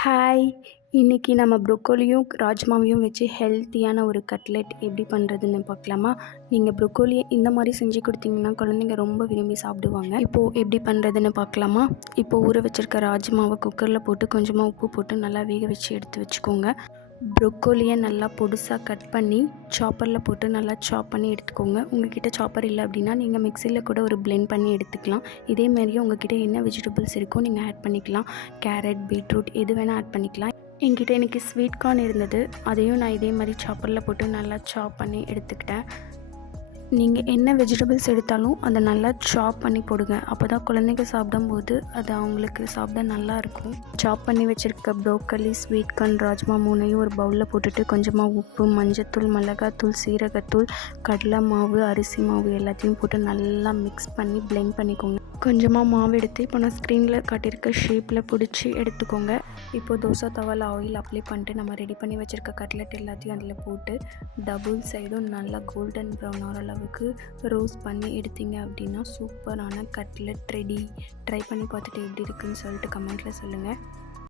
Hi! இன்னைக்கு நம்ம ப்ரோக்கோலியும், ராஜ்மாவையும் வச்சு ஹெல்த்தியான ஒரு கட்லெட் எப்படி பண்ணுறதுன்னு பார்க்கலாமா? நீங்கள் ப்ரோக்கோலியை இந்த மாதிரி செஞ்சு கொடுத்தீங்கன்னா குழந்தைங்க ரொம்ப விரும்பி சாப்பிடுவாங்க. இப்போது எப்படி பண்ணுறதுன்னு பார்க்கலாமா? இப்போது ஊற வச்சுருக்க ராஜ்மாவை குக்கரில் போட்டு கொஞ்சமாக உப்பு போட்டு நல்லா வேக வச்சு எடுத்து வச்சுக்கோங்க. ப்ரோக்கோலியை நல்லா பொடுசாக கட் பண்ணி சாப்பரில் போட்டு நல்லா சாப் பண்ணி எடுத்துக்கோங்க. உங்கள்கிட்ட சாப்பர் இல்லை அப்படின்னா நீங்கள் மிக்சியில் கூட ஒரு பிளெண்ட் பண்ணி எடுத்துக்கலாம். இதேமாரியே உங்கள்கிட்ட என்ன வெஜிடபிள்ஸ் இருக்கோ நீங்கள் ஆட் பண்ணிக்கலாம். கேரட், பீட்ரூட் எது வேணால் ஆட் பண்ணிக்கலாம். என்கிட்ட இன்றைக்கி ஸ்வீட் கார்ன் இருந்தது, அதையும் நான் இதே மாதிரி சாப்பரில் போட்டு நல்லா சாப் பண்ணி எடுத்துக்கிட்டேன். நீங்கள் என்ன வெஜிடபிள்ஸ் எடுத்தாலும் அதை நல்லா சாப் பண்ணி போடுங்க. அப்போ தான் குழந்தைங்க சாப்பிடும்போது அது அவங்களுக்கு சாப்பிட நல்லாயிருக்கும். சாப் பண்ணி வச்சுருக்க ப்ரோக்கலி, ஸ்வீட் கார்ன், ராஜ்மா மூணையும் ஒரு பவுலில் போட்டுட்டு கொஞ்சமாக உப்பு, மஞ்சத்தூள், மிளகாத்தூள், சீரகத்தூள், கடலை மாவு, அரிசி மாவு எல்லாத்தையும் போட்டு நல்லா மிக்ஸ் பண்ணி பிளெண்ட் பண்ணிக்கோங்க. கொஞ்சமாக மாவு எடுத்து இப்போ நான் ஸ்க்ரீனில் காட்டியிருக்க ஷேப்பில் பிடிச்சி எடுத்துக்கோங்க. இப்போது தோசை தவாவில் ஆயில் அப்ளை பண்ணிட்டு நம்ம ரெடி பண்ணி வச்சுருக்க கட்லெட் எல்லாத்தையும் அதில் போட்டு டபுள் சைடும் நல்லா கோல்டன் ப்ரௌன் ஆகிற அளவுக்கு ரோஸ்ட் பண்ணி எடுத்தீங்க அப்படின்னா சூப்பரான கட்லெட் ரெடி. ட்ரை பண்ணி பார்த்துட்டு எப்படி இருக்குன்னு சொல்லிட்டு கமெண்ட்டில் சொல்லுங்கள்.